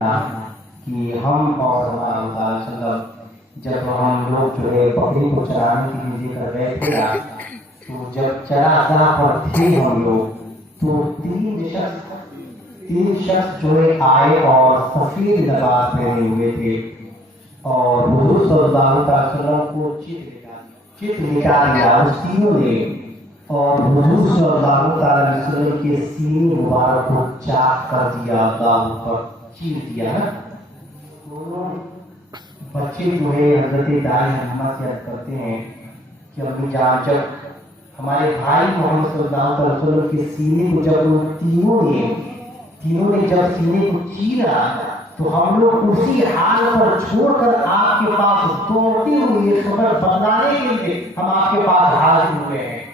کہ ہم اور ہمارا اللہ صلی اللہ علیہ وسلم جب ہم لوگ جو ہے بکری کو چرانے کے لیے لے کر گئے تھے نا، تو جب چراگاہ پر تھے ہم لوگ تو تین شخص جو ہے آئے اور سفید لباس پہنے ہوئے تھے اور حضور صلی اللہ علیہ وسلم کو چت نکال دیا اس تینوں نے، اور حضور صلی اللہ علیہ وسلم کے سینے مبارک کو چاک کر دیا، گاؤں پر چیر دیا نا۔ دونوں بچے جو ہے حضرت دائی حلیمہ سے عرض کرتے ہیں کہ امی جان، جب ہمارے بھائی محمد صلی اللہ علیہ وسلم کے سینے کو جب ان تینوں نے جب سینے کو چیرا تو ہم لوگ اسی حال پر چھوڑ کر آپ کے پاس دوڑتے ہوئے خبر بتلانے کے لیے ہم آپ کے پاس حاضر ہوئے ہیں۔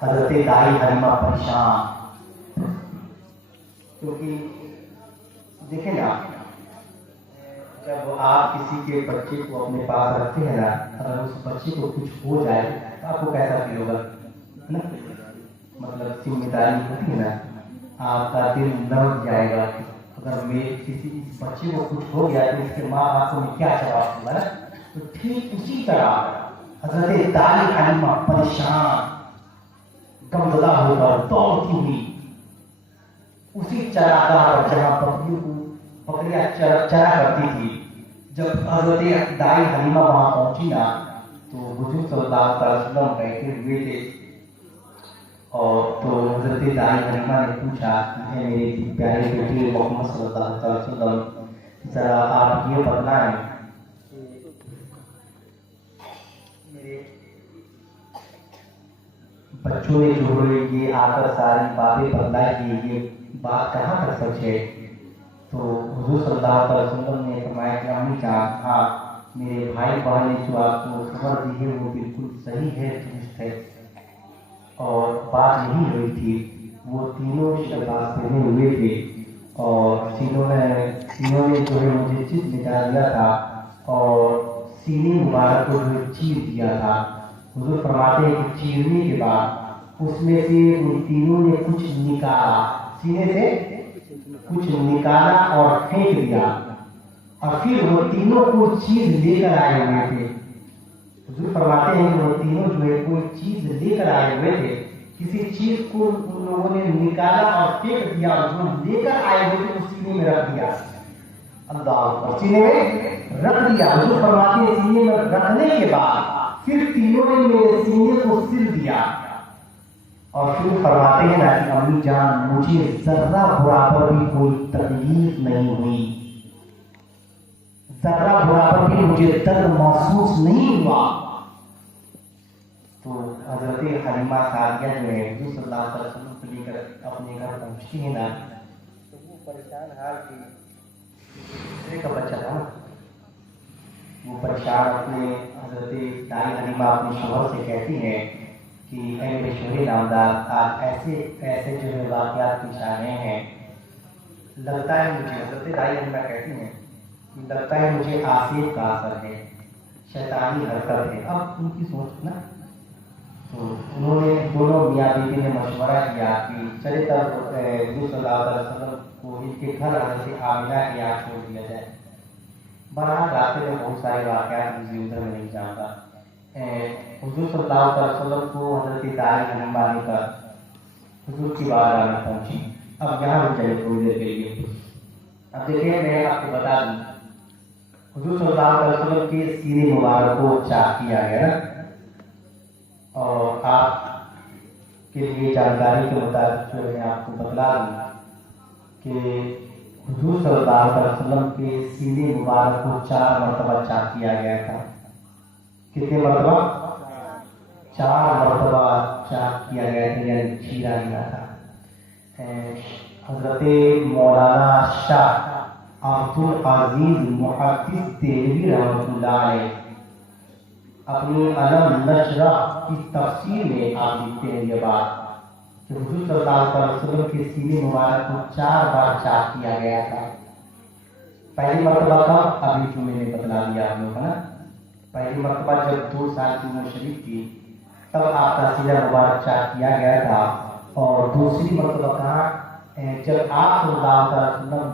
حضرت دائی حلیمہ پریشان، کیونکہ دیکھیں نا، جب آپ کسی کے بچے کو اپنے پاس رکھتے ہیں نا، اگر اس بچے کو کچھ ہو جائے تو آپ کو کیسا فیل ہوگا نا؟ مطلب ذمہ داری ہوتی ہے نا، آپ کا دل لرز جائے گا کہ اگر میرے کسی بچے کو کچھ ہو گیا تو اس کے ماں باپ کو میں کیا جواب دوں گا نا۔ تو ٹھیک اسی طرح حضرت دائی حلیمہ پریشان غمزدہ ہو کر دوڑتی ہوئی اسی چراگاہ پر جہاں بکریاں چرا کرتی تھی، جب حضرت دائی حلیمہ وہاں پہنچی نا تو حضور صلی اللہ علیہ وسلم بیٹھے ہوئے تھے، اور تو حضرت دائی حلیمہ نے پوچھا کہ میرے پیارے بیٹے محمد صلی اللہ علیہ وسلم، ذرا آپ یہ بتلائیں میرے بچوں نے جو ہے یہ آ کر ساری باتیں بتلائی کہ یہ بات کہاں تک سچ ہے۔ تو حضور صلی اللہ علیہ وسلم نے فرمایا کہ امی جان، ہاں میرے بھائی بہن نے جو آپ کو خبر دی ہے وہ بالکل صحیح ہے، درست ہے، اور بات یہی ہوئی تھی۔ وہ تینوں لباس پہنے ہوئے تھے اور تینوں نے جو ہے مجھے چت نکال دیا تھا اور سینے مبارک کو جو چیر دیا تھا۔ حضور فرماتے ہیں کہ چیرنے کے بعد اس میں سے ان تینوں نے کچھ نکالا، سینے سے کچھ نکالا اور پھینک دیا، اور پھر وہ تینوں کو چیز لے کر آئے ہوئے تھے۔ حضور فرماتے ہیں کہ وہ تینوں جو ہے کوئی چیز لے کر آئے ہوئے تھے، کسی چیز کو ان لوگوں نے نکالا اور پھینک دیا، اور جو لے کر آئے ہوئے تھے اس سینے میں رکھ دیا۔ اللہ اکبر، سینے میں رکھ دیا۔ حضور فرماتے ہیں سینے میں رکھنے کے بعد پھر تینوں نے میرے سینے کو سل دیا، اور پھر فرماتے ہیں نا کہ امی جان، مجھے ذرہ برابر بھی کوئی تکلیف نہیں ہوئی، ذرہ برابر بھی مجھے درد محسوس نہیں ہوا۔ تو حضرت حلیمہ سعدیہ جو ہے حضور صلی اللہ علیہ وسلم کو لے کر اپنے گھر پہنچتی ہیں نا، تو وہ پریشان حال تھی، دوسرے کا بچہ تھا، وہ پریشان اپنے حضرت دائی حلیمہ اپنے شوہر سے کہتی ہیں کہ اے میرے شوہر نامدار، آج ایسے جو ہے واقعات پیش آ رہے ہیں، لگتا ہے مجھے، حضرت دائی حلیمہ کہتی ہیں، لگتا ہے مجھے آصف کا اثر ہے، شیطانی حرکت ہے۔ اب ان کی سوچ نا، تو انہوں نے دونوں میاں بیوی نے مشورہ کیا کہ چلے تب حضور صلی اللہ علیہ وسلم کو ان کے گھر حضرت آمنہ کے یہاں چھوڑ دیا جائے۔ بہرحال راستے میں بہت سارے واقعات مجھے ادھر میں نہیں جانتا۔ حضور صلی اللہ علیہ وسلم کو حضرت دائی حلیمہ لے کر حضور کی بارگاہ میں پہنچی۔ اب یہاں بھی چلے تھوڑی دیر کے لیے، اب دیکھیں میں آپ کو بتا دوں، حضور صلی اللہ علیہ وسلم کے سینے مبارک کو چاک کیا گیا، اور آپ کے لیے جانکاری کے مطابق جو میں آپ کو بتلا دوں کہ حضور صلی اللہ علیہ وسلم کے سینے مبارک کو 4 مرتبہ چاک کیا گیا تھا۔ کتنے مرتبہ؟ 4 مرتبہ چاک کیا گیا تھا، یعنی چیرا گیا تھا۔ حضرت مولانا شاہ عبد العزیز محدث دہلوی رحمۃ اللہ علیہ اپنی علم نشرہ کی تفسیر میں آپ لکھتے ہیں یہ بات کہ حضور صلی اللہ علیہ وسلم کے سینے مبارک کو 4 بار چاک کیا گیا تھا۔ پہلی مرتبہ کب؟ ابھی جو میں نے بتلا دیا آپ لوگ، ہے نا، پہلی مرتبہ جب 2 سال کی عمر شریف تھی تب آپ کا سینہ مبارک چاک کیا گیا تھا، اور دوسری مرتبہ کہاں؟ جب آپ صلی اللہ علیہ وسلم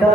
10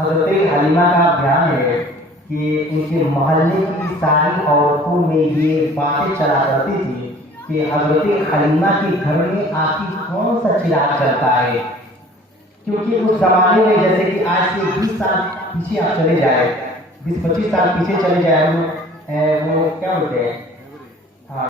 حضرت حلیمہ کا بیان ہے کہ ان کے محلے کی ساری عورتوں میں یہ باتیں چلا کرتی تھی کہ حضرت حلیمہ کے گھر میں آخر کون سا چراغ چلتا ہے، کیونکہ اس زمانے میں جیسے کہ آج سے 20 سال پیچھے آپ چلے جائیں، 20-25 سال پیچھے چلے جائیں، وہ کیا بولتے ہیں